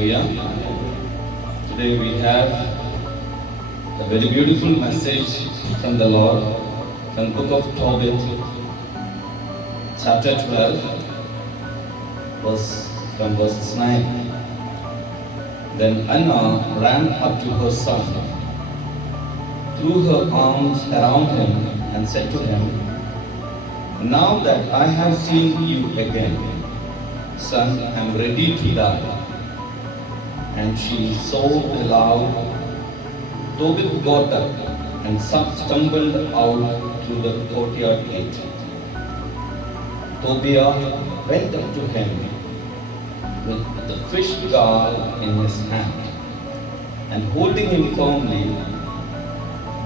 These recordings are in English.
Hallelujah. Today we have a very beautiful message from the Lord from the book of Tobit, chapter 12, from verses 9. Then Anna ran up to her son, threw her arms around him, and said to him, "Now that I have seen you again, son, I am ready to die." And she sobbed aloud. Tobit got up and stumbled out through the courtyard gate. Tobiah went up to him with the fish gall in his hand, and holding him firmly,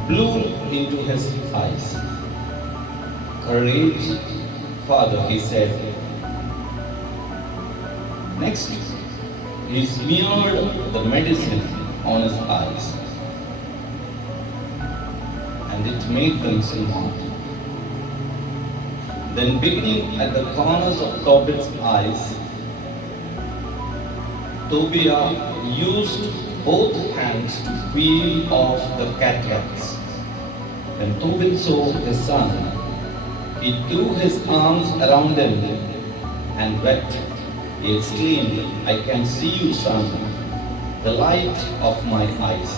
blew into his eyes. "Courage, father," he said. Next, he smeared the medicine on his eyes, and it made them see not. Then, beginning at the corners of Tobit's eyes, Tobiah used both hands to peel off the cataracts. When Tobit saw his son, he threw his arms around him and wept. He exclaimed, "I can see you, son, the light of my eyes."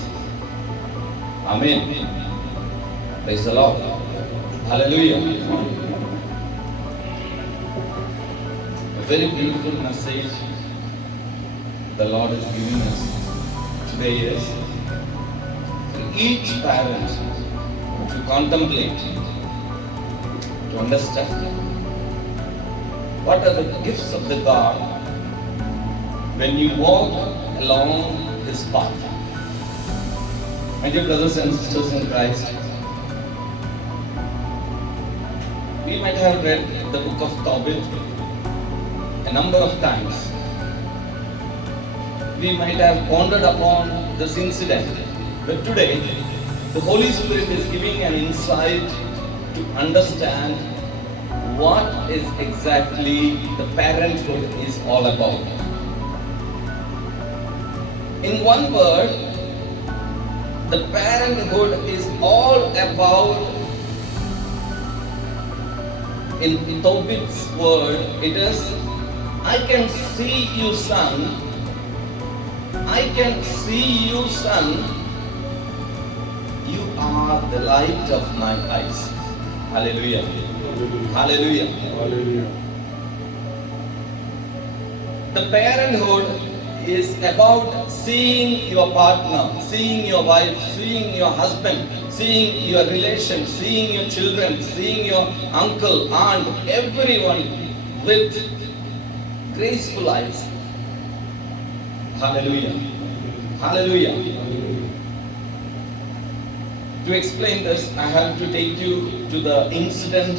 Amen. Praise the Lord. Hallelujah. A very beautiful message the Lord is giving us today is for each parent to contemplate, to understand what are the gifts of the God when you walk along His path. My dear brothers and sisters in Christ, we might have read the book of Tobit a number of times. We might have pondered upon this incident, but today the Holy Spirit is giving an insight to understand what is exactly the parenthood is all about. In one word, the parenthood is all about, in Tobit's word, it is, "I can see you, son. I can see you, son. You are the light of my eyes." Hallelujah. Hallelujah. Hallelujah. The parenthood is about seeing your partner, seeing your wife, seeing your husband, seeing your relations, seeing your children, seeing your uncle, aunt, everyone with graceful eyes. Hallelujah. Hallelujah. To explain this, I have to take you to the incident,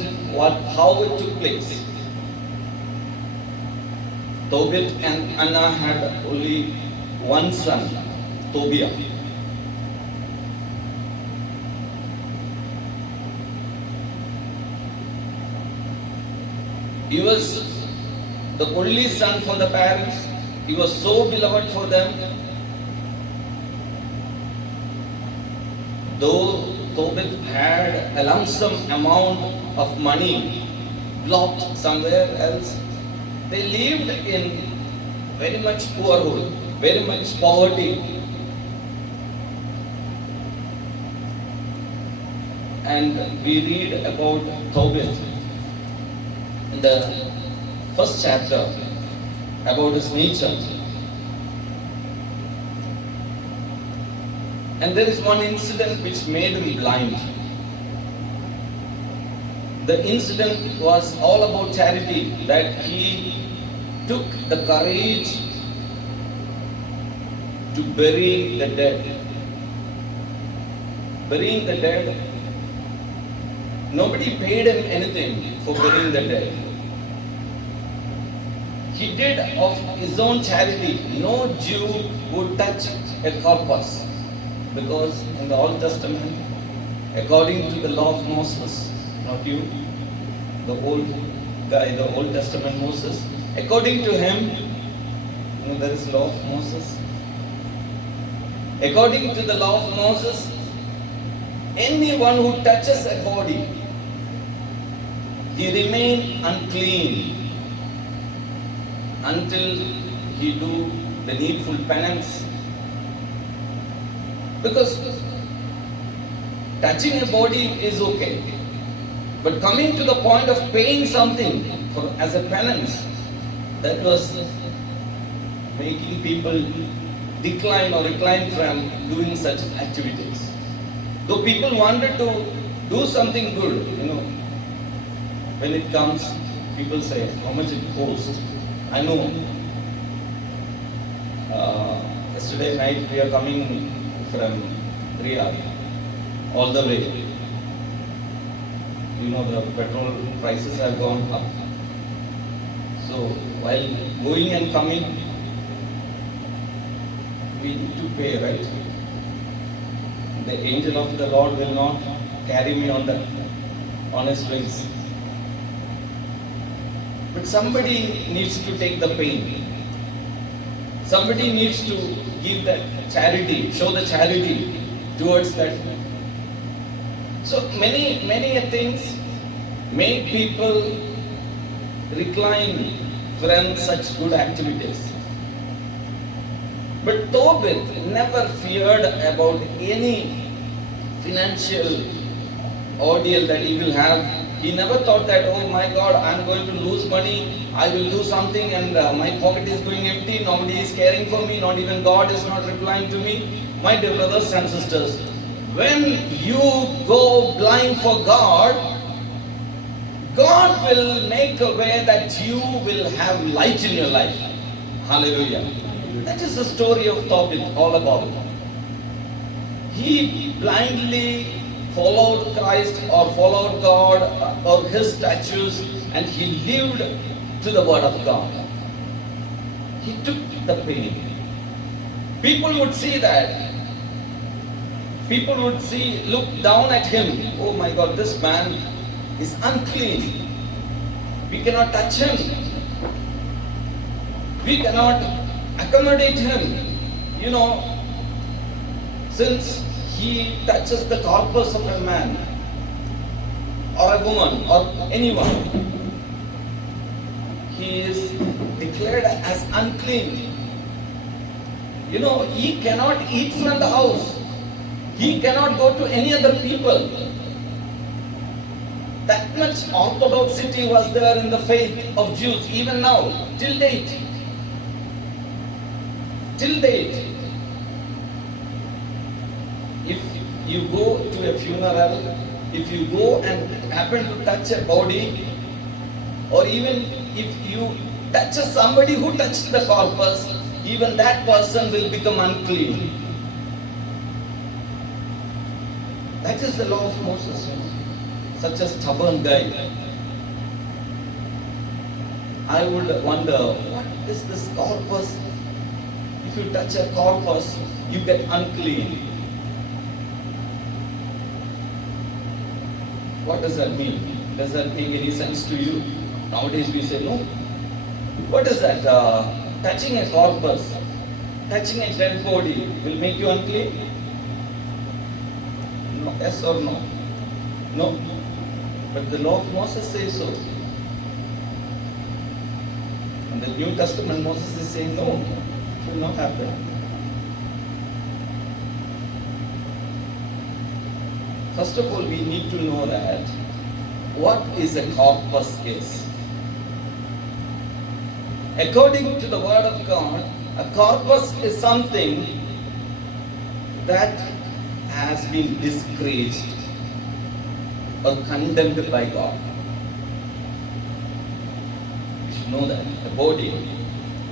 how it took place. Tobit and Anna had only one son, Tobiah. He was the only son for the parents. He was so beloved for them. Though Tobit had a lump sum amount of money blocked somewhere else, they lived in very much poorhood, very much poverty. And we read about Tobit in the first chapter about his nature. And there is one incident which made him blind. The incident was all about charity, that he took the courage to bury the dead. Burying the dead, nobody paid him anything for burying the dead. He did of his own charity. No Jew would touch a corpus, because in the Old Testament, according to the law of Moses, not you, the old guy, the Old Testament Moses, according to him, there is law of Moses. According to the law of Moses, anyone who touches a body, he remain unclean until he do the needful penance. Because touching a body is okay, but coming to the point of paying something as a penance, that was making people decline or recline from doing such activities. Though people wanted to do something good, when it comes, people say, how much it costs? I know. Yesterday night we are coming from Riyadh, all the way. The petrol prices have gone up. So while going and coming, we need to pay, right? The angel of the Lord will not carry me on his wings. But somebody needs to take the pain. Somebody needs to give that charity, show the charity towards that. So many things make people recline from such good activities. But Tobit never feared about any financial ordeal that he will have. He never thought that, oh my God, I am going to lose money, I will do something and my pocket is going empty, nobody is caring for me, not even God is not replying to me. My dear brothers and sisters, when you go blind for God, God will make a way that you will have light in your life. Hallelujah. That is the story of Tobit all about. He blindly followed Christ or followed God or his statutes, and he lived to the word of God. He took the pain. People would see that. People would look down at him. Oh my God, this man is unclean. We cannot touch him. We cannot accommodate him. Since he touches the corpus of a man or a woman or anyone, he is declared as unclean. He cannot eat from the house. He cannot go to any other people. That much orthodoxity was there in the faith of Jews, even now, till date. Till date. If you go to a funeral, if you go and happen to touch a body, or even if you touch somebody who touched the corpus, even that person will become unclean. That is the law of Moses. Such a stubborn guy. I would wonder, what is this corpus? If you touch a corpus, you get unclean. What does that mean? Does that make any sense to you? Nowadays we say no. What is that? Touching a corpus, touching a dead body will make you unclean? No. Yes or no? No. But the law of Moses says so. In the New Testament, Moses is saying no, it will not happen. First of all, we need to know that what is a corpus is. According to the word of God, a corpus is something that has been disgraced or condemned by God. You should know that.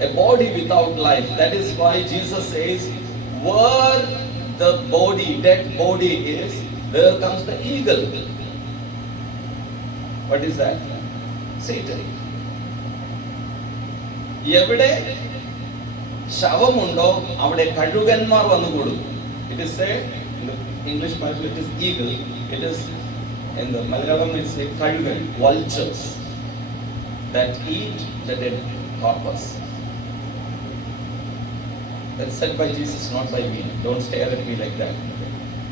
A body without life. That is why Jesus says, where the body, dead body is, there comes the eagle. What is that? Satan. എവിടെ ശവമുണ്ടോ അവിടെ കഴുകന്മാർ വന്നുകൂടും. It is said in the English Bible, it is eagle. It is in the Malayalam, it is kalugan, vultures that eat the dead corpus. That's said by Jesus, not by me. Don't stare at me like that.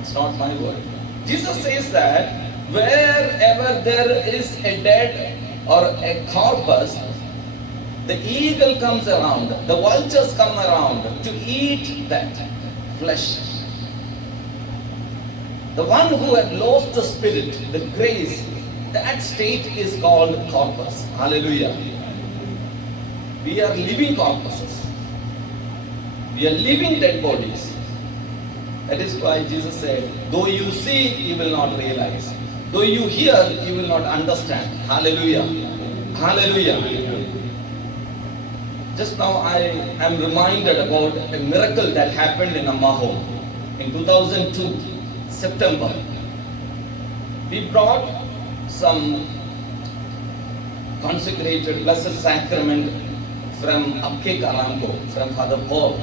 It's not my word. Jesus says that wherever there is a dead or a corpus, the eagle comes around, the vultures come around to eat that flesh. The one who had lost the spirit, the grace, that state is called corpus. Hallelujah. We are living corpuses. We are living dead bodies. That is why Jesus said, though you see, you will not realize. Though you hear, you will not understand. Hallelujah. Hallelujah. Just now I am reminded about a miracle that happened in Amma home. In 2002, September, we brought some consecrated Blessed Sacrament from Apkek Aramco, from Father Paul.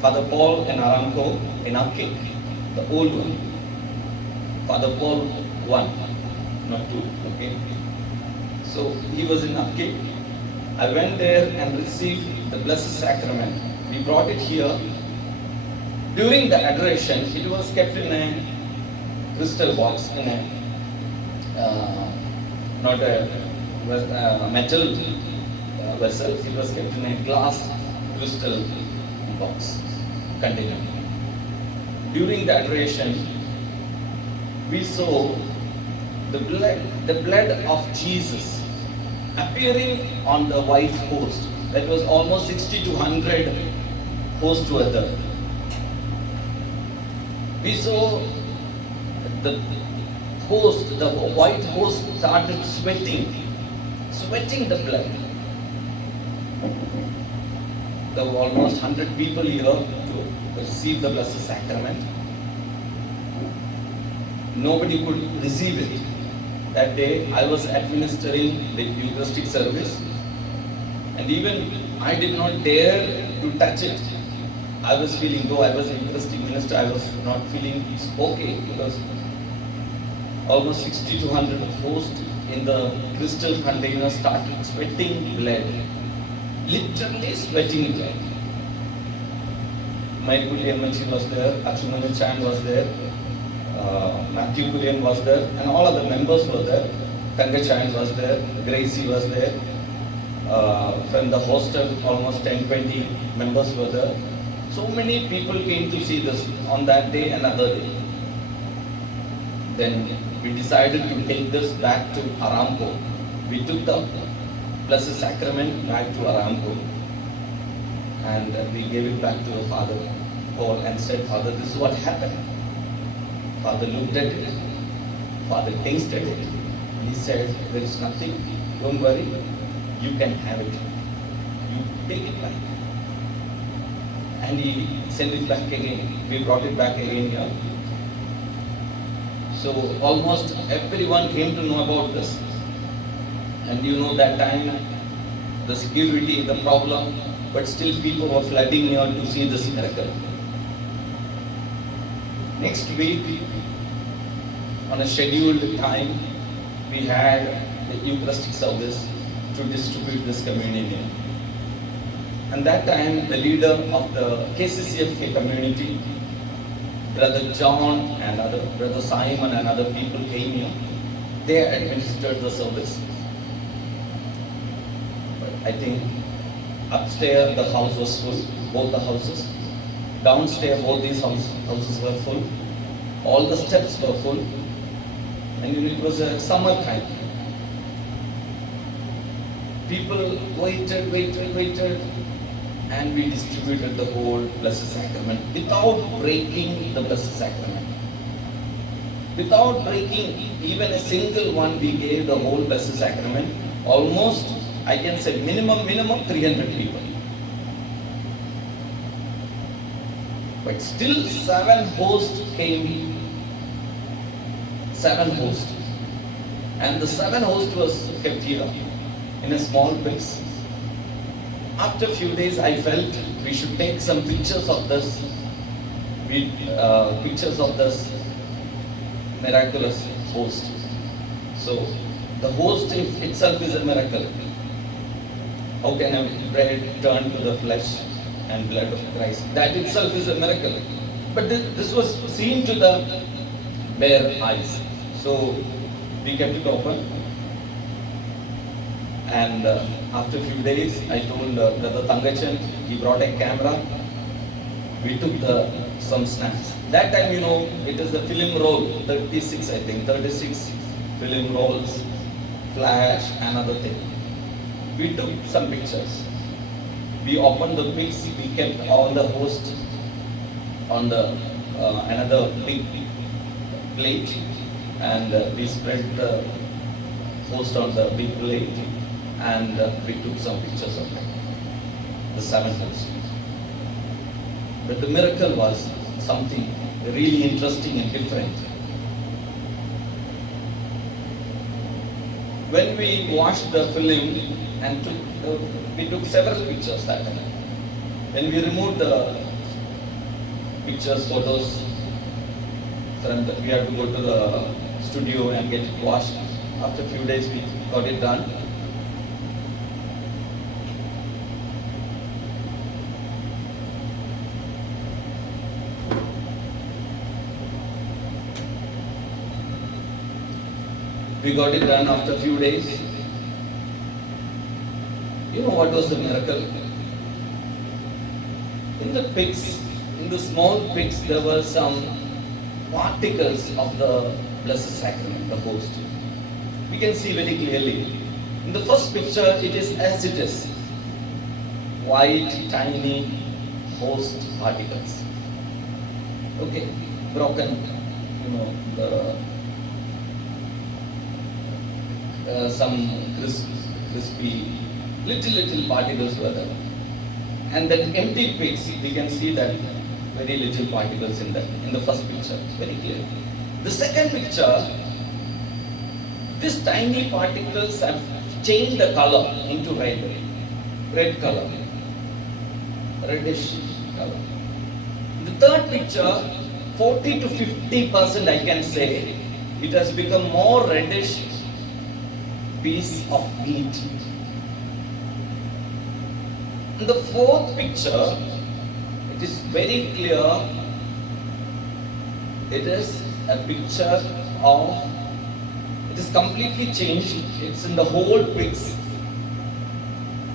Father Paul in Aramco, in Apkek, the old one. Father Paul 1, not 2, okay? So he was in Apkek. I went there and received the Blessed Sacrament. We brought it here. During the adoration, it was kept in a crystal box, in a, not a metal vessel, it was kept in a glass crystal box container. During the adoration, we saw the blood of Jesus appearing on the white host. That was almost 60 to 100 hosts were there. We saw the host, the white host started sweating the blood. There were almost 100 people here to receive the Blessed Sacrament. Nobody could receive it. That day I was administering the Eucharistic service, and even I did not dare to touch it. I was feeling, though I was a Eucharistic minister, I was not feeling it's okay, because almost 60 to 100 hosts in the crystal container started sweating blood. Literally sweating blood. Mike William was there, Akshuman Chan was there, Matthew Kurian was there, and all other members were there. Kanga Chan was there, Gracie was there. From the hostel, almost 10-20 members were there. So many people came to see this on that day and other day. Then we decided to take this back to Aramco. We took the Blessed Sacrament back to Aramco, and we gave it back to the Father Paul and said, Father, this is what happened. Father looked at it, Father tasted it, and he said, there is nothing, don't worry, you can have it. You take it back. And he sent it back again. We brought it back again here. So almost everyone came to know about this. And you know, that time, the security, the problem, but still people were flooding here to see this miracle. Next week, on a scheduled time, we had the Eucharistic service to distribute this communion here. And that time, the leader of the KCCFK community, Brother John and Brother Simon and other people came here. They administered the service. But I think upstairs the house was full, both the houses. Downstairs both these houses were full. All the steps were full. And it was a summer time. People waited. And we distributed the whole Blessed Sacrament without breaking the Blessed Sacrament. Without breaking even a single one, we gave the whole Blessed Sacrament. Almost, I can say minimum 300 people. But still 7 hosts came. 7 hosts. And the 7 hosts was kept here in a small place. After a few days, I felt we should take some pictures of this, miraculous host. So the host itself is a miracle. How can a bread turn to the flesh? and blood of Christ. That itself is a miracle. But this was seen to the bare eyes. So we kept it open. And after a few days, I told Brother Tangachan, he brought a camera. We took some snaps. That time, it is the film roll, 36, I think, 36 film rolls, flash, another thing. We took some pictures. We opened the pics, we kept all the host on the another big plate, and we spread the host on the big plate, and we took some pictures of it, the 7 hosts. But the miracle was something really interesting and different. When we watched the film and we took several pictures that time. When we removed the pictures, photos, we had to go to the studio and get it washed. After a few days, we got it done. We got it done after a few days. You know what was the miracle? In the pigs, in the small pigs, there were some particles of the Blessed Sacrament, the host. We can see very clearly. In the first picture, it is as it is. White, tiny host particles. Okay, broken, some crispy, little particles were there. And then empty pigs, we can see that very little particles in the first picture, very clear. The second picture, these tiny particles have changed the color into red color, reddish color. The third picture, 40 to 50% I can say, it has become more reddish piece of meat. In the fourth picture, it is very clear, it is a picture of, it is completely changed, it's in the whole pics.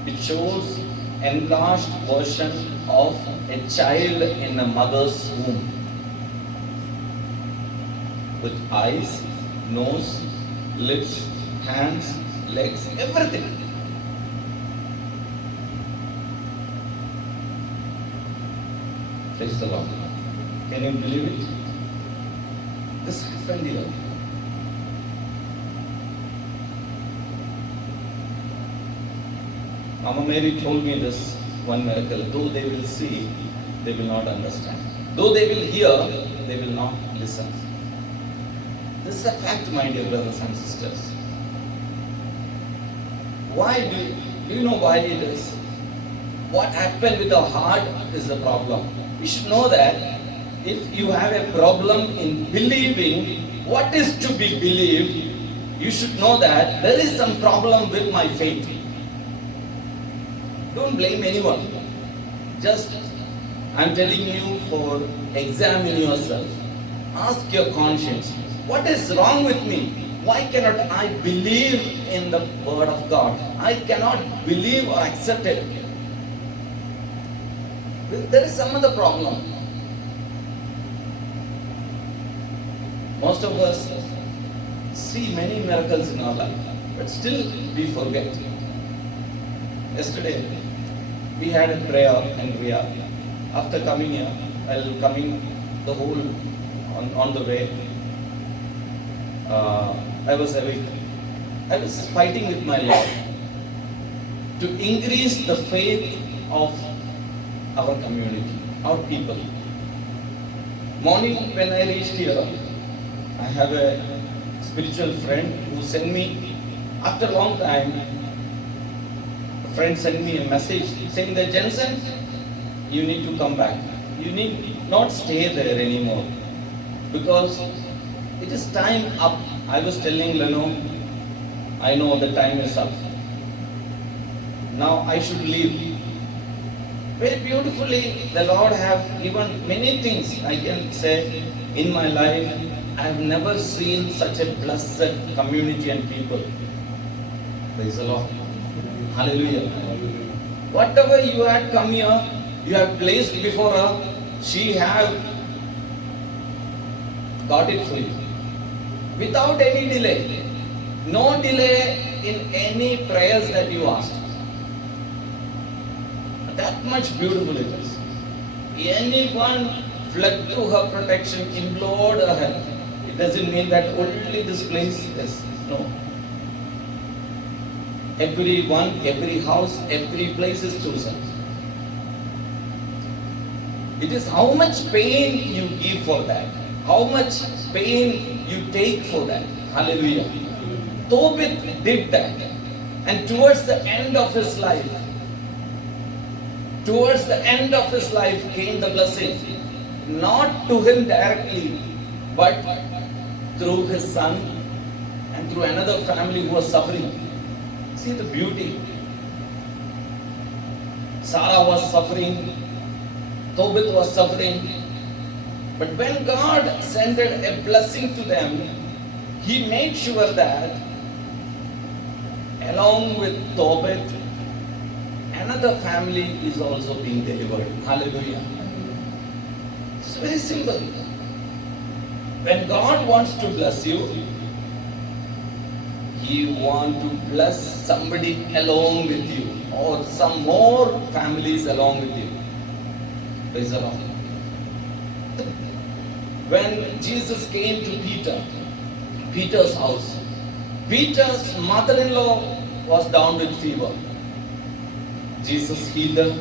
It shows enlarged version of a child in a mother's womb, with eyes, nose, lips, hands, legs, everything. Praise the Lord. Can you believe it? This happened here. Mama Mary told me this one miracle. Though they will see, they will not understand. Though they will hear, they will not listen. This is a fact, my dear brothers and sisters. Why do you know why it is? What happened with the heart is the problem. You should know that if you have a problem in believing what is to be believed, you should know that there is some problem with my faith. Don't blame anyone. Just, I'm telling you, for examine yourself. Ask your conscience. What is wrong with me? Why cannot I believe in the word of God? I cannot believe or accept it. There is some other problem. Most of us see many miracles in our life, but still we forget. Yesterday, we had a prayer in Ria. After coming here, while coming the whole on the way, I was awake. I was fighting with my Lord to increase the faith of our community, our people. Morning when I reached here, I have a spiritual friend who sent me, after a long time, a friend sent me a message saying that, Jensen, you need to come back. You need not stay there anymore, because it is time up. I was telling Leno, I know the time is up. Now I should leave. Very beautifully, the Lord have given many things. I can say in my life, I have never seen such a blessed community and people. Praise the Lord. Hallelujah. Whatever you had come here, you have placed before her, she have got it for you. Without any delay. No delay in any prayers that you asked. That much beautiful it is. Anyone fled to her protection, implored her help. It doesn't mean that only this place is. No. Everyone, every house, every place is chosen. It is how much pain you give for that. How much pain you take for that. Hallelujah. Tobit did that. And towards the end of his life, came the blessing. Not to him directly, but through his son and through another family who was suffering. See the beauty. Sarah was suffering, Tobit was suffering. But when God sent a blessing to them, He made sure that along with Tobit, another family is also being delivered. Hallelujah. It's very simple. When God wants to bless you, He wants to bless somebody along with you or some more families along with you. Praise the Lord. When Jesus came to Peter's house, Peter's mother-in-law was down with fever. Jesus healed her.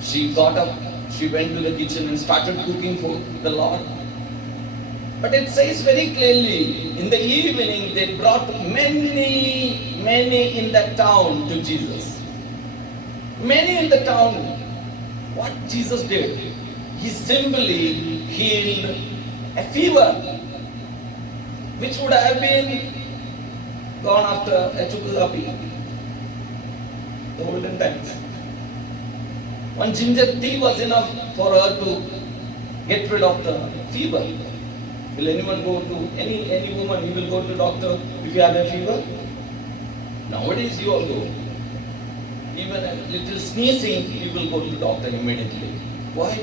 She got up, she went to the kitchen and started cooking for the Lord. But it says very clearly, in the evening they brought many in that town to Jesus. Many in the town. What Jesus did? He simply healed a fever, which would have been gone after a chukugapi. The olden times. One ginger tea was enough for her to get rid of the fever. Will anyone go to any woman? You will go to doctor if you have a fever? Nowadays you all go. Even a little sneezing, you will go to doctor immediately. Why?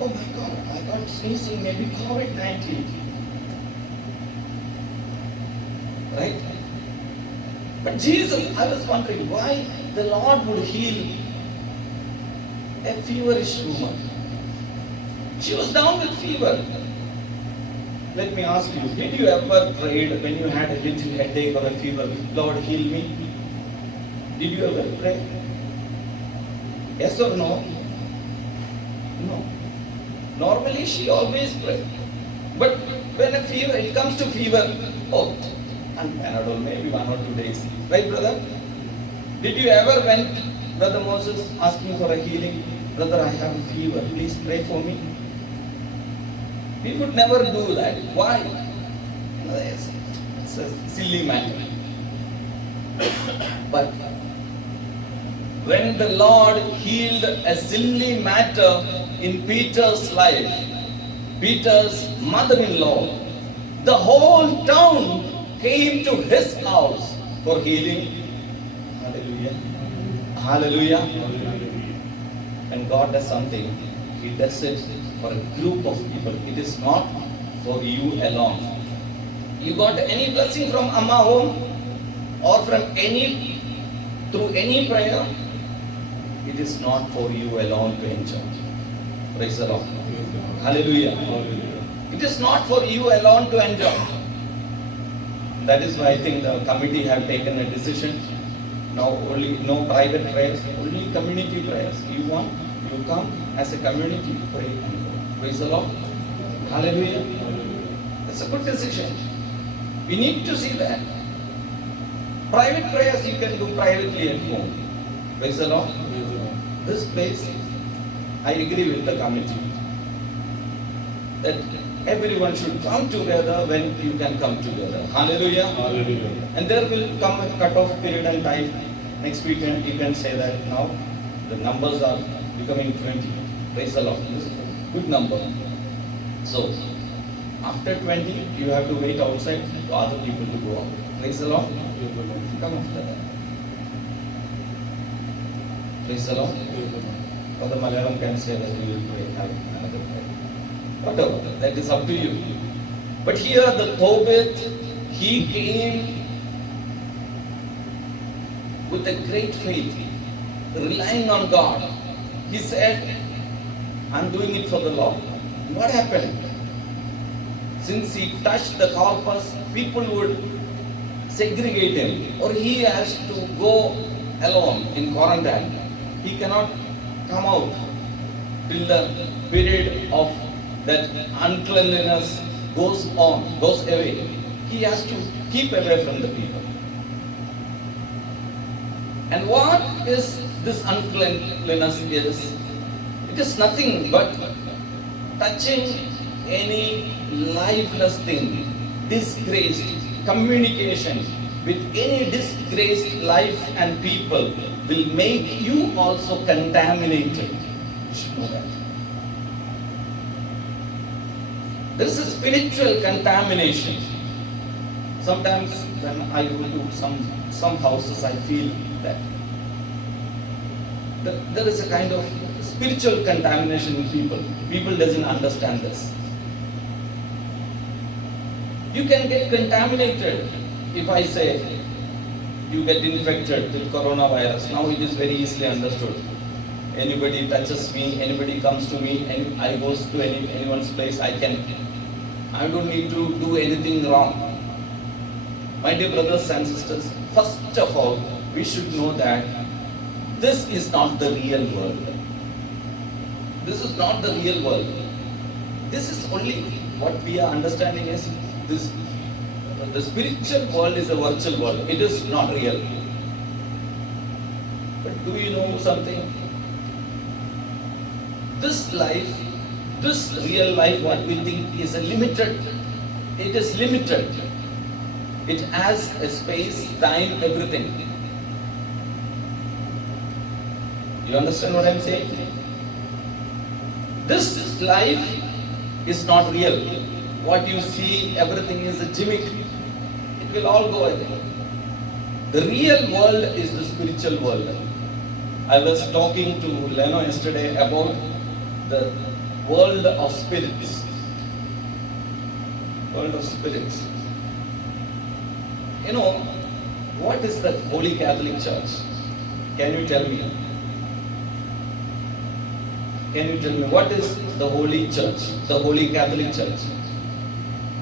Oh my God, I got sneezing, maybe COVID-19. Right? But Jesus, I was wondering why the Lord would heal a feverish woman. She was down with fever. Let me ask you, did you ever pray when you had a little headache or a fever, Lord heal me? Did you ever pray? Yes or no? No. Normally she always prays. But when it comes to fever, oh, and Panadol, maybe 1 or 2 days. Right, brother? Did you ever went, Brother Moses, asking for a healing? Brother, I have a fever. Please pray for me. We would never do that. Why? It's a silly matter. But when the Lord healed a silly matter in Peter's life, Peter's mother-in-law, the whole town came to his house for healing. Hallelujah. Hallelujah. When God does something, He does it for a group of people. It is not for you alone. You got any blessing from Amma home or from through any prayer? It is not for you alone to enjoy. Praise the Lord. Hallelujah. It is not for you alone to enjoy. That is why I think the committee have taken a decision. Now only no private prayers, only community prayers. You want, you come as a community, pray and go. Praise the Lord. Hallelujah. That's a good decision. We need to see that. Private prayers you can do privately at home. Praise the Lord. This place, I agree with the committee that everyone should come together when you can come together. Hallelujah. Hallelujah. And there will come a cut-off period and time. Next weekend you can say that now The numbers are becoming 20. Praise the Lord. This is a good number. So, after 20, you have to wait outside for other people to go out. Praise the Lord. Come after that. Praise the Lord. Father Malayalam can say that you will pray, have another prayer. Whatever, that is up to you. But here the Tobit, he came with a great faith, relying on God. He said, I'm doing it for the Lord. What happened? Since he touched the corpus, people would segregate him, or he has to go alone in quarantine. He cannot come out till the period of that uncleanliness goes away. He has to keep away from the people. And what is this uncleanliness is? It is nothing but touching any lifeless thing, disgraced communication with any disgraced life and people will make you also contaminated. You should know that. There is a spiritual contamination. Sometimes when I go to some houses, I feel that there is a kind of spiritual contamination in people. People doesn't understand this. You can get contaminated if I say you get infected with coronavirus. Now it is very easily understood. Anybody touches me, anybody comes to me, and I goes to anyone's place, I don't need to do anything wrong. My dear brothers and sisters, first of all, we should know that this is not the real world. This is not the real world. This is only what we are understanding is this. The spiritual world is a virtual world. It is not real. But do you know something? This life, this real life, what we think is limited. It is limited. It has a space, time, everything. You understand what I am saying? This life is not real. What you see, everything is a gimmick. It will all go away. The real world is the spiritual world. I was talking to Leno yesterday about the world of spirits. World of spirits. You know, what is the Holy Catholic Church? Can you tell me? Can you tell me what is the Holy Church? The Holy Catholic Church?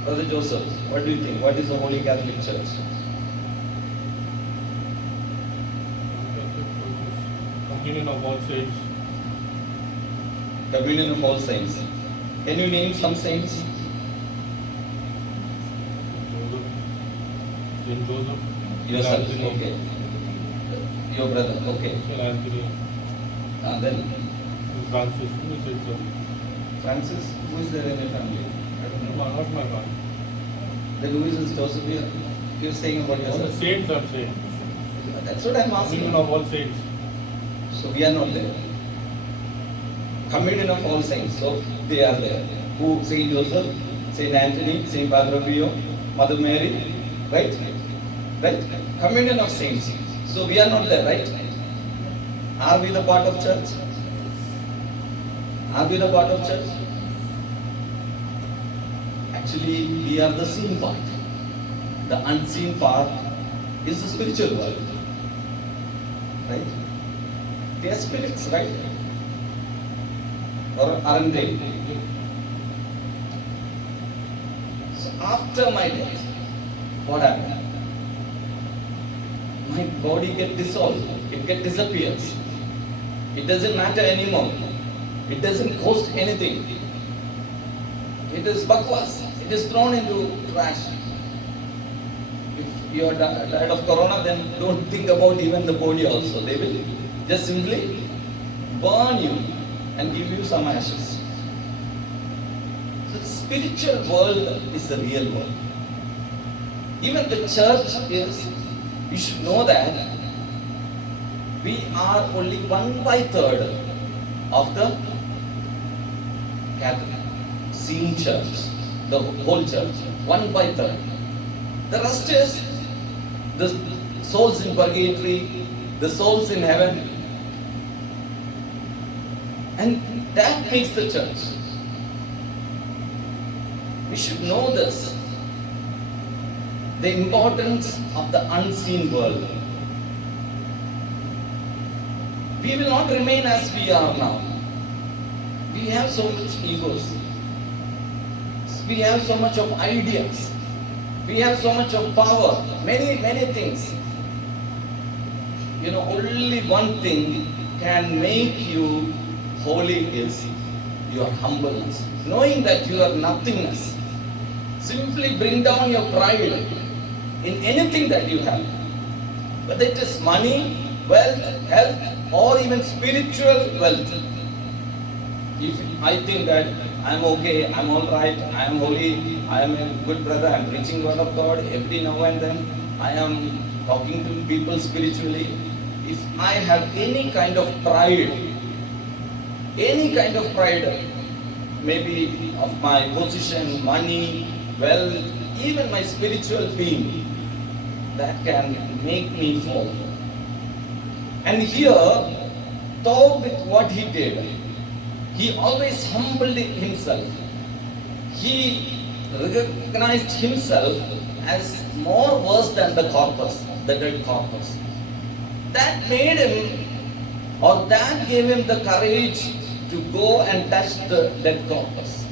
Brother Joseph, what do you think? What is the Holy Catholic Church? Communion of all saints. Communion of all saints. Can you name some saints? Saint Joseph. Yourself, Anthony. okay. Your brother, okay. Saint Anthony. Then Saint Francis. Who is Saint Joseph? Francis, who is there in your family? I don't know. Not my man. Then who is this Joseph here? You're saying about All the yourself. saints are saying. That's what I'm asking. Communion of all saints. So we are not there. Communion of all saints, so they are there. Who? Saint Joseph, Saint Anthony, Saint Padre Pio, Mother Mary, right? Right? Communion of saints. So we are not there, right? Are we the part of church? Are we the part of church? Actually, we are the seen part. The unseen part is the spiritual world. Right? They are spirits, right? Or aren't they? So after my death, what happened? My body gets dissolved. It gets disappears. It doesn't matter anymore. It doesn't cost anything. It is bakwas. It is thrown into trash. If you are died of corona, then don't think about even the body also. They will just simply burn you and give you some ashes. So the spiritual world is the real world. Even the church is, you should know that We are only 1/3 of the Catholic seen church, the whole church. 1/3. The rest is the souls in purgatory, the souls in heaven. And that makes the church. We should know this. The importance of the unseen world. We will not remain as we are now. We have so much egos. We have so much of ideas. We have so much of power. Many things. Only one thing can make you holy is your humbleness. Knowing that you are nothingness. Simply bring down your pride in anything that you have. Whether it is money, wealth, health, or even spiritual wealth. If I think that I'm okay, I'm alright, I'm holy, I am a good brother, I'm preaching word of God, every now and then I am talking to people spiritually. If I have any kind of pride, maybe of my position, money, wealth, even my spiritual being, that can make me fall. And here, though with what he did, he always humbled himself. He recognized himself as more worse than the corpus, the dead corpus. That made him, or that gave him the courage to go and touch the dead corpus.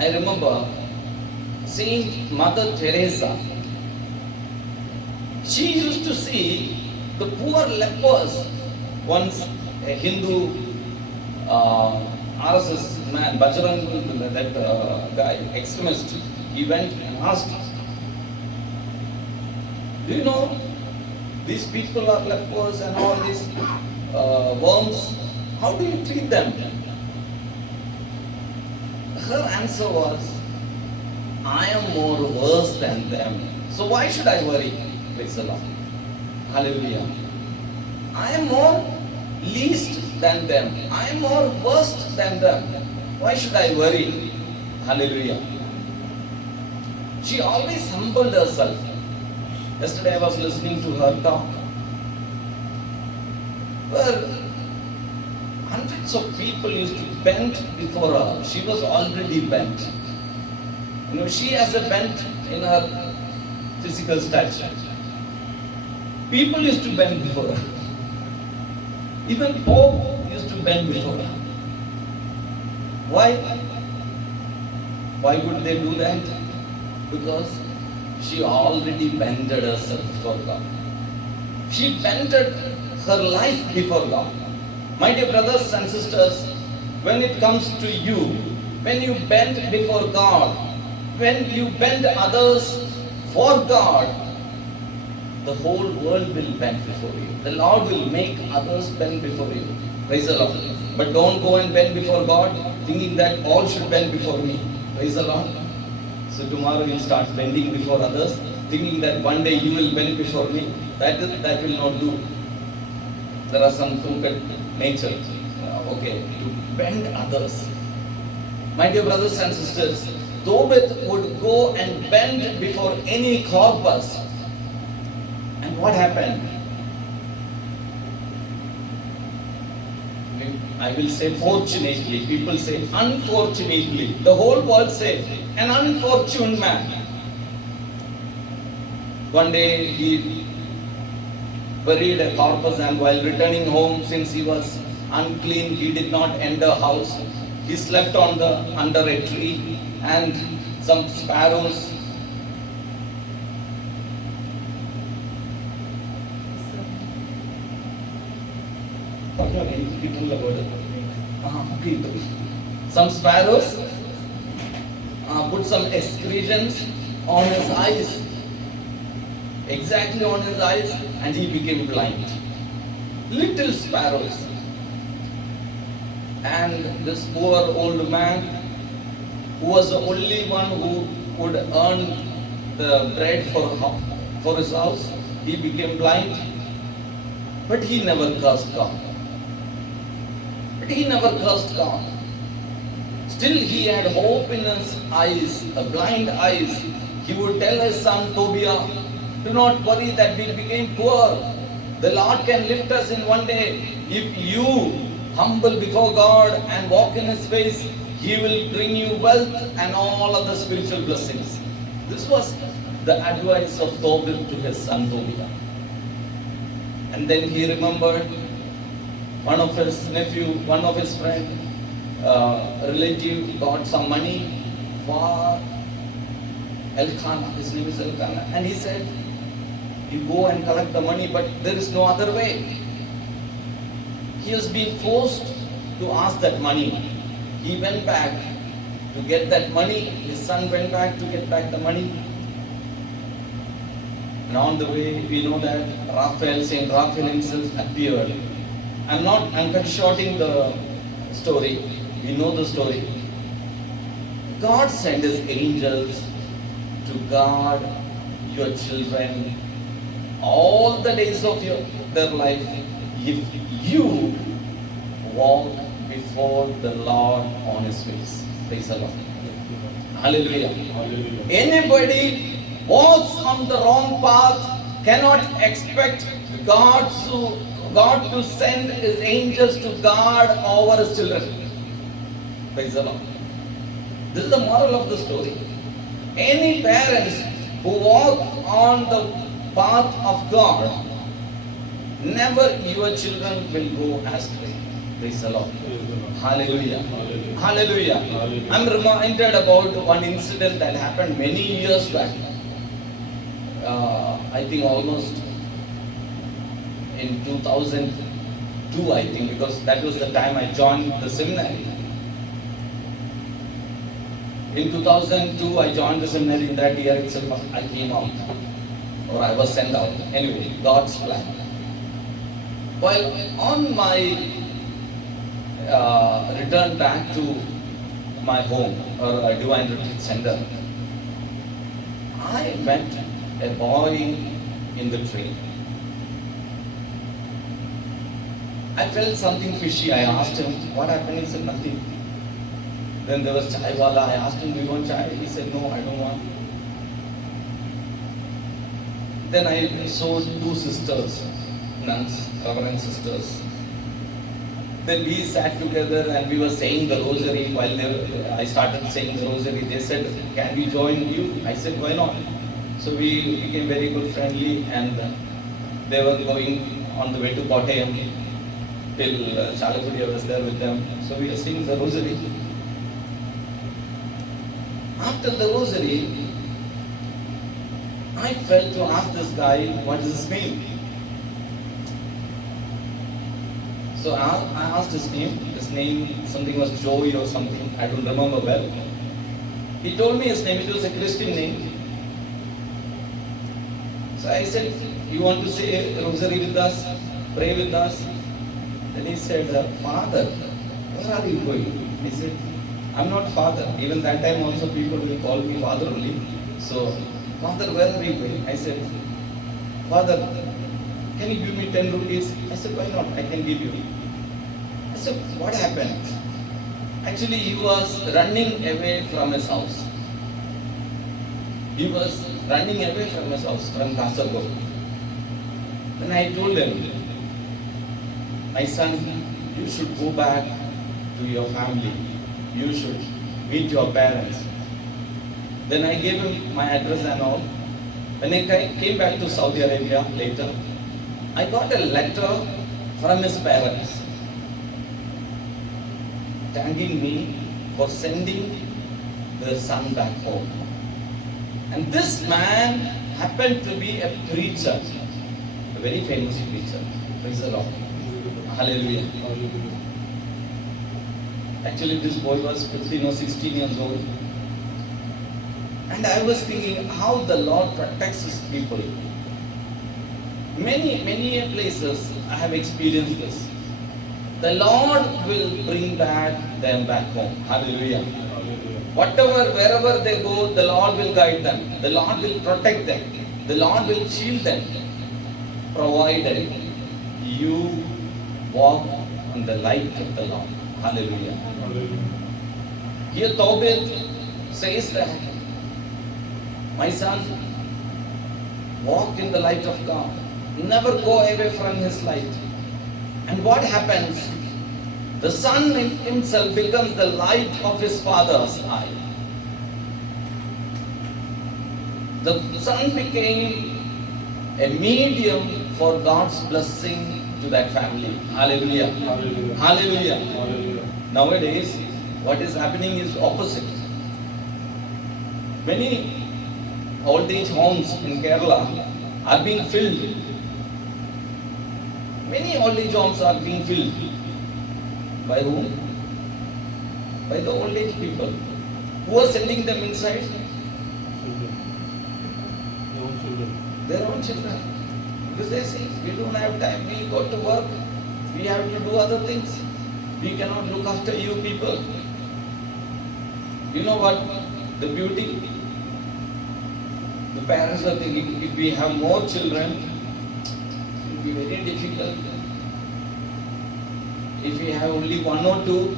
I remember Saint Mother Teresa. She used to see the poor lepers. Once a Hindu RSS man, Bajrang, that guy, extremist, he went and asked, do you know these people are lepers and all these worms? How do you treat them? Her answer was, I am more worse than them. So why should I worry? Praise the Lord. Hallelujah. I am more least than them. I am more worst than them. Why should I worry? Hallelujah. She always humbled herself. Yesterday I was listening to her talk. Well, hundreds of people used to bend before her. She was already bent. She has a bent in her physical stature. People used to bend before her. Even Pope used to bend before her. Why? Why would they do that? Because she already bended herself before God. She bended her life before God. My dear brothers and sisters, when it comes to you, when you bend before God, when you bend others for God, the whole world will bend before you. The Lord will make others bend before you. Praise the Lord. But don't go and bend before God thinking that all should bend before me. Praise the Lord. So tomorrow you start bending before others, thinking that one day you will bend before me. That will not do. There are some crooked nature. To bend others. My dear brothers and sisters, Tobit would go and bend before any corpus. And what happened? I will say fortunately, people say unfortunately. The whole world say, an unfortunate man. One day he buried a corpus, and while returning home, since he was unclean, he did not enter house. He slept under a tree, and some sparrows some sparrows put some excretions on his eyes, exactly on his eyes, and he became blind. Little sparrows. And this poor old man, who was the only one who would earn the bread for his house. He became blind, but he never cursed God. But he never cursed God. Still he had hope in his eyes, blind eyes. He would tell his son Tobiah, do not worry that we became poor. The Lord can lift us in one day. If you humble before God and walk in His face, He will bring you wealth and all other spiritual blessings. This was the advice of Tobit to his son Tobiah. And then he remembered one of his nephew, one of his friend, relative got some money for Elkanah. His name is Elkanah. And he said, you go and collect the money, but there is no other way. He was being forced to ask that money. He went back to get that money. His son went back to get back the money. And on the way, we know that Saint Raphael himself appeared. I'm cut shorting the story. We know the story. God sent His angels to guard your children all the days of their life if you walk before the Lord on His ways. Praise the Lord. Hallelujah. Hallelujah. Anybody walks on the wrong path cannot expect God to send His angels to guard over His children. Praise the Lord. This is the moral of the story. Any parents who walk on the path of God, never your children will go astray. Praise the Lord. Hallelujah. Hallelujah. Hallelujah. Hallelujah. I'm reminded about one incident that happened many years back. I think almost in 2002, I think, because that was the time I joined the seminary. In 2002, I joined the seminary. In that year itself, I came out, or I was sent out. Anyway, God's plan. While on my return back to my home, or a Divine Retreat Center, I met a boy in the train. I felt something fishy. I asked him, what happened? He said, nothing. Then there was chai wala. I asked him, do you want chai? He said, no, I don't want. Then I saw two sisters, nuns, reverend sisters. Then we sat together and we were saying the rosary. While I started saying the rosary, they said, can we join you? I said, why not? So we became very good friendly, and they were going on the way to Kottayam till Chalakudi. I was there with them. So we were singing the rosary. After the rosary, I felt to ask this guy, what is his name? So I asked his name. His name, something was Joey or something. I don't remember well. He told me his name. It was a Christian name. So I said, you want to say rosary with us? Pray with us? Then he said, Father, where are you going? I said, I'm not Father. Even that time also people will call me Father only. So, Father, where are you going? I said, Father, can you give me 10 rupees? I said, why not? I can give you. I said, what happened? Actually, he was running away from his house. He was running away from his house, from Kasaragod. Then I told him, my son, you should go back to your family. You should meet your parents. Then I gave him my address and all. When I came back to Saudi Arabia later, I got a letter from his parents thanking me for sending their son back home. And this man happened to be a preacher, a very famous preacher. Praise the Lord. Hallelujah. Actually, this boy was 15 or 16 years old. And I was thinking how the Lord protects His people. Many places I have experienced this. The Lord will bring them back home. Hallelujah. Wherever they go, the Lord will guide them. The Lord will protect them. The Lord will shield them, provided you walk in the light of the Lord. Hallelujah. Hallelujah. Here Tobit says that, my son, walk in the light of God. Never go away from His light. And what happens? The son himself becomes the light of his father's eye. The son became a medium for God's blessing to that family. Hallelujah. Hallelujah. Hallelujah. Hallelujah. Nowadays, what is happening is opposite. Many old age homes in Kerala are being filled. Many old age homes are being filled. By whom? By the old age people. Who are sending them inside? Children. Their own children. Their own children. Because they say, we don't have time, we go to work, we have to do other things. We cannot look after you people. You know what? The beauty? The parents are thinking, if we have more children, it will be very difficult. If we have only one or two,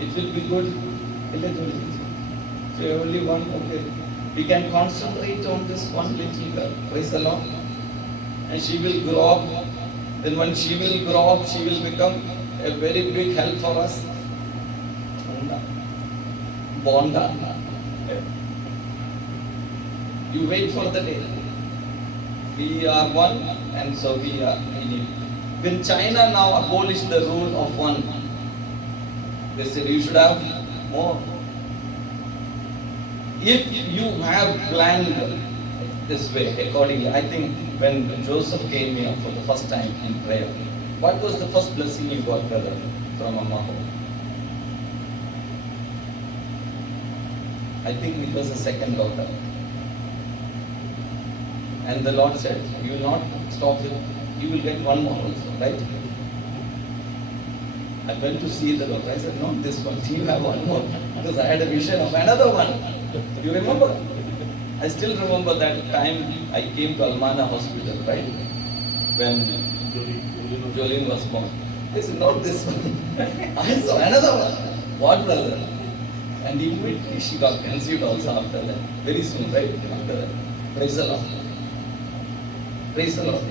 it will be good. If we have only one, okay. We can concentrate on this one little girl. Praise the Lord. And she will grow up. Then when she will grow up, she will become a very big help for us. Bonda. You wait for the day. We are one, and so we are many. When China now abolished the rule of one, they said you should have more. If you have planned this way accordingly, I think when Joseph came here for the first time in prayer, what was the first blessing you got, brother, from Amma? I think it was the second daughter. And the Lord said, you will not stop with, you will get one more also, right? I went to see the doctor. I said, not this one, you have one more. Because I had a vision of another one. You remember? I still remember that time I came to Almana Hospital, right? When Jolene was born. I said, not this one. I saw another one. What, brother? And immediately she got conceived also after that. Very soon, right? After that. Praise the Lord. Praise the Lord.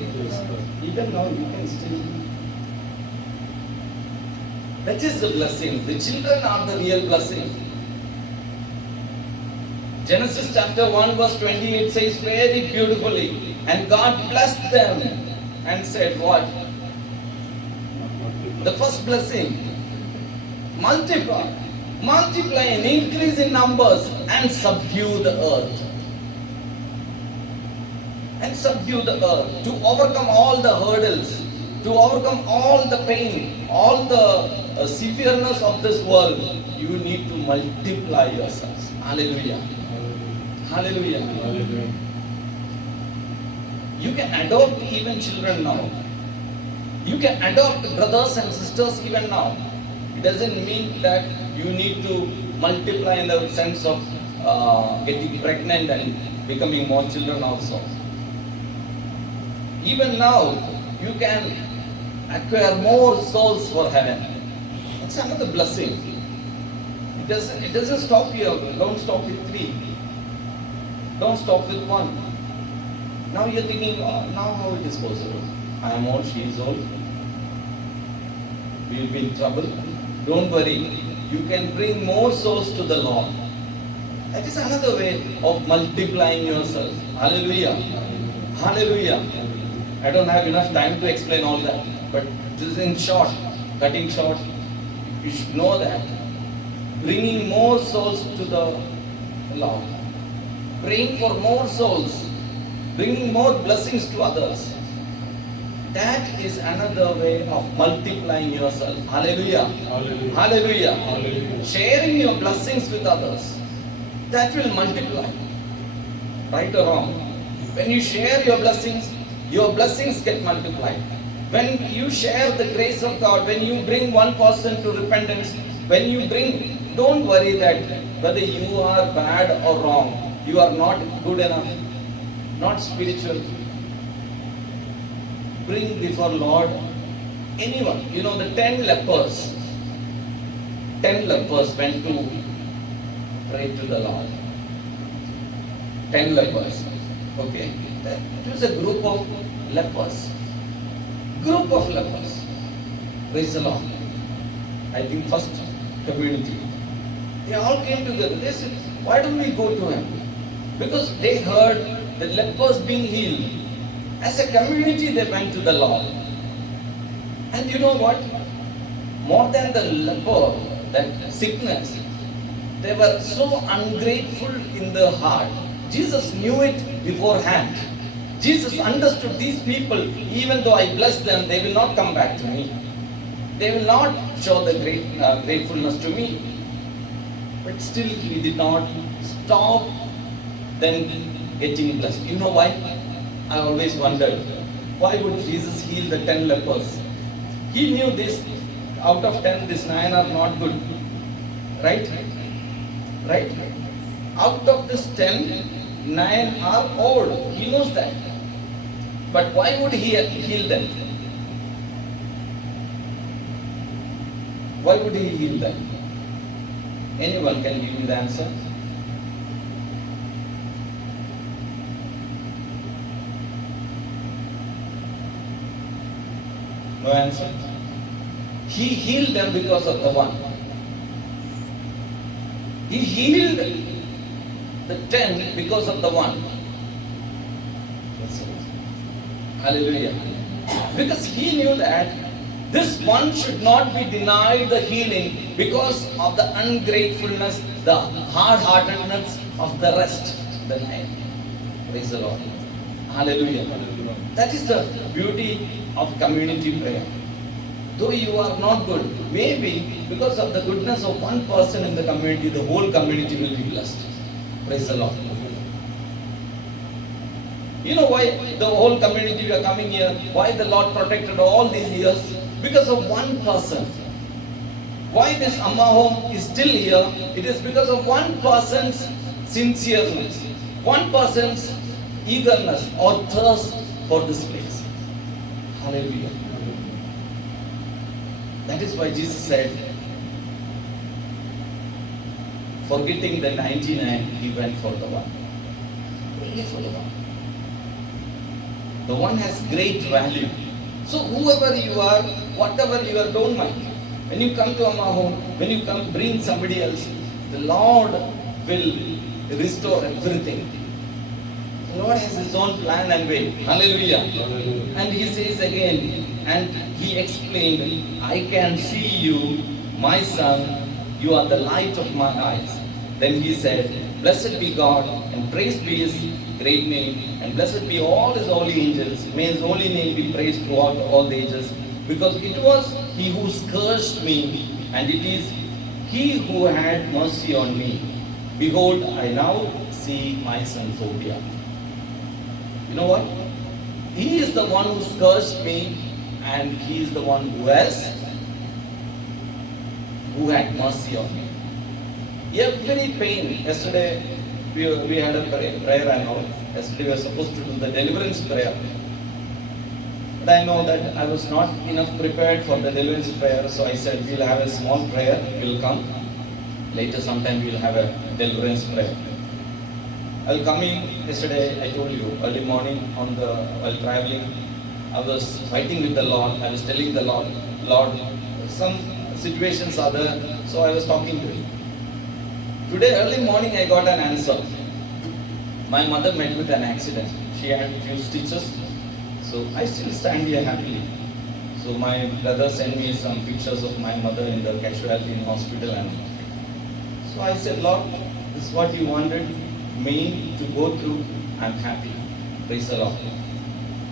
Even now you can still. That is the blessing. The children are the real blessing. Genesis chapter 1 verse 28 says very beautifully, and God blessed them and said what? The first blessing, multiply. Multiply and increase in numbers and subdue the earth. And subdue the earth. To overcome all the hurdles, to overcome all the pain, all the severeness of this world, you need to multiply yourselves. Hallelujah. Hallelujah. Hallelujah. You can adopt even children now. You can adopt brothers and sisters even now. It doesn't mean that you need to multiply in the sense of getting pregnant and becoming more children also. Even now, you can acquire more souls for heaven. It's another blessing. It doesn't stop here. Don't stop with 3. Don't stop with 1. Now you're thinking, oh, now how it is possible? I am old, she is old. We will be in trouble. Don't worry. You can bring more souls to the Lord. That is another way of multiplying yourself. Hallelujah. Hallelujah. I don't have enough time to explain all that. But this is in short, cutting short. You should know that. Bringing more souls to the Lord. Praying for more souls. Bringing more blessings to others. That is another way of multiplying yourself. Hallelujah. Hallelujah. Hallelujah. Hallelujah. Sharing your blessings with others. That will multiply. Right or wrong? When you share your blessings get multiplied. When you share the grace of God, when you bring one person to repentance, don't worry that whether you are bad or wrong, you are not good enough. not spiritual. Bring before Lord anyone. You know, the 10 lepers. 10 lepers went to pray to the Lord. 10 lepers. Okay. It was a group of lepers. Group of lepers. Praise the Lord. I think first community. They all came together. They said, why don't we go to him? Because they heard the lepers being healed. As a community, they went to the Lord. And you know what? More than the leper, that sickness, they were so ungrateful in their heart. Jesus knew it beforehand. Jesus understood these people, even though I bless them, they will not come back to me. They will not show the gratefulness to me. But still, he did not stop them getting blessed. You know why? I always wondered, why would Jesus heal the 10 lepers? He knew this, out of 10, these 9 are not good. Right? Right? Out of this 10, 9 are old. He knows that. But why would he heal them? Why would he heal them? Anyone can give me the answer? No answer? He healed them because of the one. He healed the 10 because of the one. Hallelujah. Because he knew that this one should not be denied the healing because of the ungratefulness, the hard-heartedness of the rest, the 9. Praise the Lord. Hallelujah. That is the beauty of community prayer. Though you are not good, maybe because of the goodness of one person in the community, the whole community will be blessed. Praise the Lord. You know why the whole community we are coming here, why the Lord protected all these years? Because of one person. Why this Amma home is still here? It is because of one person's sincereness, one person's eagerness or thirst for this place. Hallelujah. That is why Jesus said, forgetting the 99, he went for the one. Only for the one. The one has great value. So whoever you are, whatever you are, don't mind. When you come to Amma home, when you come bring somebody else, the Lord will restore everything. The Lord has His own plan and way. Hallelujah. Hallelujah. And He says again, and He explained, I can see you, my son, you are the light of my eyes. Then He said, blessed be God, and praised be His great name, and blessed be all His holy angels. May His holy name be praised throughout all the ages. Because it was He who scourged me, and it is He who had mercy on me. Behold, I now see my son Tobiah. You know what? He is the one who scourged me, and He is the one who had mercy on me. Every pain. Yesterday we had a prayer and all. Yesterday we were supposed to do the deliverance prayer. But I know that I was not enough prepared for the deliverance prayer, so I said we'll have a small prayer, we'll come. Later sometime we'll have a deliverance prayer. While coming yesterday, I told you, early morning while traveling, I was fighting with the Lord. I was telling the Lord, some situations are there, so I was talking to Him. Today, early morning, I got an answer. My mother met with an accident. She had a few stitches, so I still stand here happily. So my brother sent me some pictures of my mother in the casualty in hospital, and so I said, Lord, this is what you wanted me to go through. I'm happy. Praise the Lord.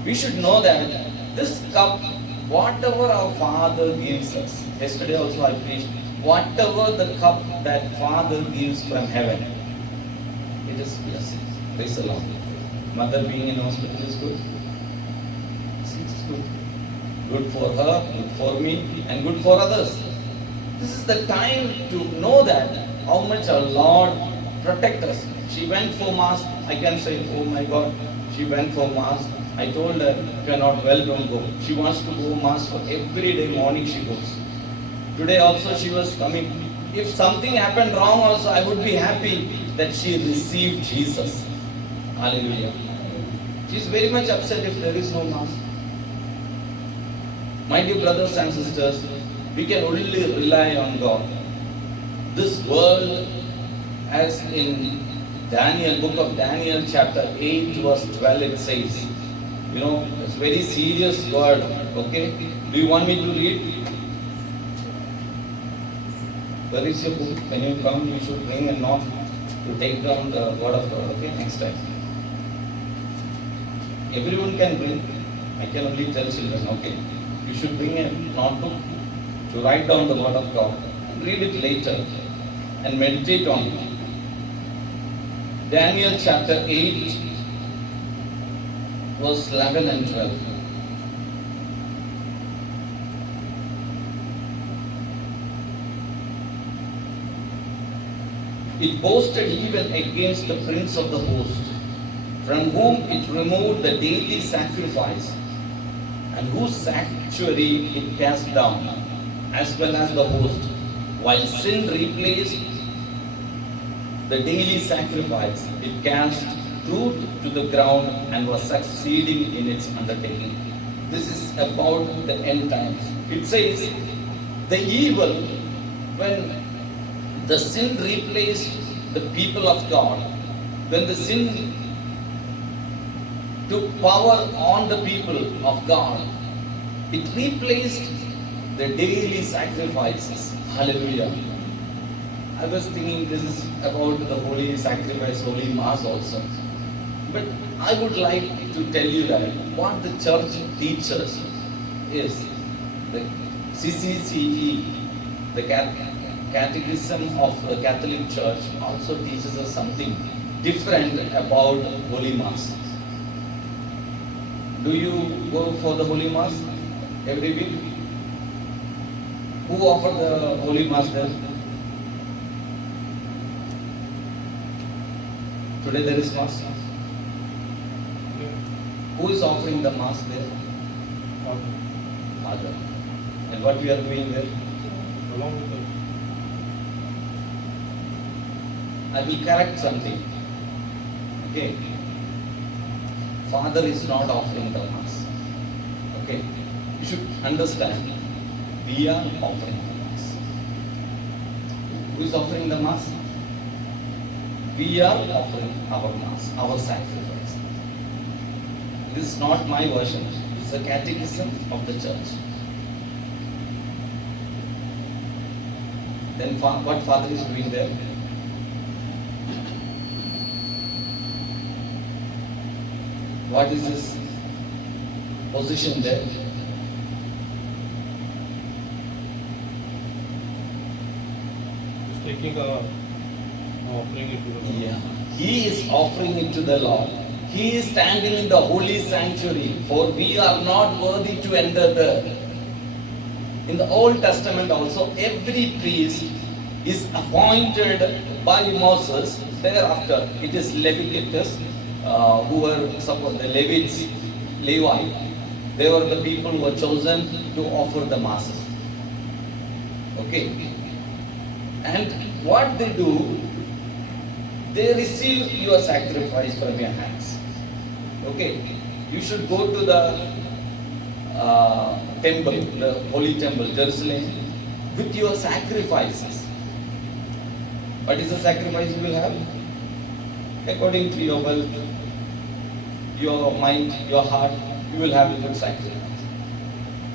We should know that this cup, whatever our Father gives us, yesterday also I preached, whatever the cup that Father gives from heaven, it is blessed. Praise the Lord. Mother being in hospital is good. It's good. Good for her, good for me, and good for others. This is the time to know that how much our Lord protects us. She went for Mass. I can say, oh my God, She went for mass. I told her, if you are not well, don't go. She wants to go mass for every day morning she goes. Today also she was coming. If something happened wrong also, I would be happy that she received Jesus. Hallelujah. She is very much upset if there is no mass. My dear brothers and sisters, we can only rely on God. This world, as in Daniel, book of Daniel, chapter 8, verse 12, it says, it's very serious word, okay? Do you want me to read? Where is your book? When you come, you should bring a note to take down the word of God, okay? Next time. Everyone can bring. I can only tell children, okay? You should bring a notebook to write down the word of God. Read it later and meditate on it. Daniel chapter 8, verse 11 and 12. It boasted even against the prince of the host, from whom it removed the daily sacrifice, and whose sanctuary it cast down, as well as the host, while sin replaced the daily sacrifice, it cast truth to the ground and was succeeding in its undertaking. This is about the end times. It says, the evil, when the sin replaced the people of God, when the sin took power on the people of God, it replaced the daily sacrifices. Hallelujah. I was thinking this is about the holy sacrifice, holy mass also. But I would like to tell you that what the church teaches is the CCCE, the Catechism of the Catholic Church, also teaches us something different about holy mass. Do you go for the holy mass every week? Who offer the holy mass there? Today there is mass. Who is offering the mass there? Father. And what we are doing there? Along with us. I will correct something. Okay. Father is not offering the mass. Okay. You should understand. We are offering the mass. Who is offering the mass? We are offering our mass, our sacrifice. This is not my version. It's the catechism of the church. Then what Father is doing there? What is his position there? He's taking offering it to the Lord. Yeah. He is offering it to the Lord. He is standing in the holy sanctuary, for we are not worthy to enter there. In the Old Testament also, every priest is appointed by Moses. Thereafter, it is Leviticus, who were supposed the Levites, Levi. They were the people who were chosen to offer the masses. Okay. And what they do, they receive your sacrifice from your hands. Okay. You should go to the temple, the holy temple, Jerusalem, with your sacrifices. What is the sacrifice you will have? According to your wealth, your mind, your heart, you will have a good sacrifice.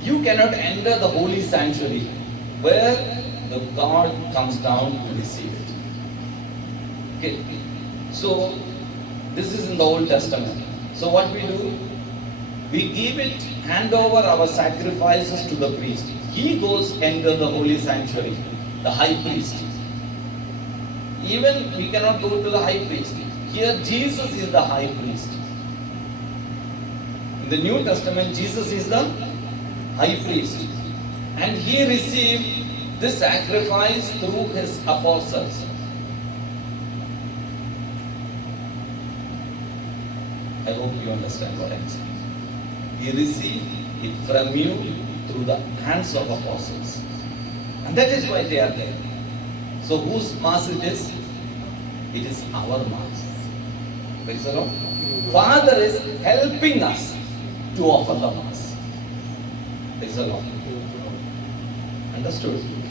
You cannot enter the holy sanctuary where the God comes down to receive it. Okay. So this is in the Old Testament. So what we do? We give it, hand over our sacrifices to the priest. He goes enter the holy sanctuary, the high priest. Even we cannot go to the high priest. Here Jesus is the high priest. In the New Testament, Jesus is the high priest. And he received this sacrifice through his apostles. I hope you understand what I'm saying. He received it from you through the hands of apostles. And that is why they are there. So whose mass it is? It is our mass. Praise the Lord. Father is helping us to offer the mass. Praise the Lord. Understood?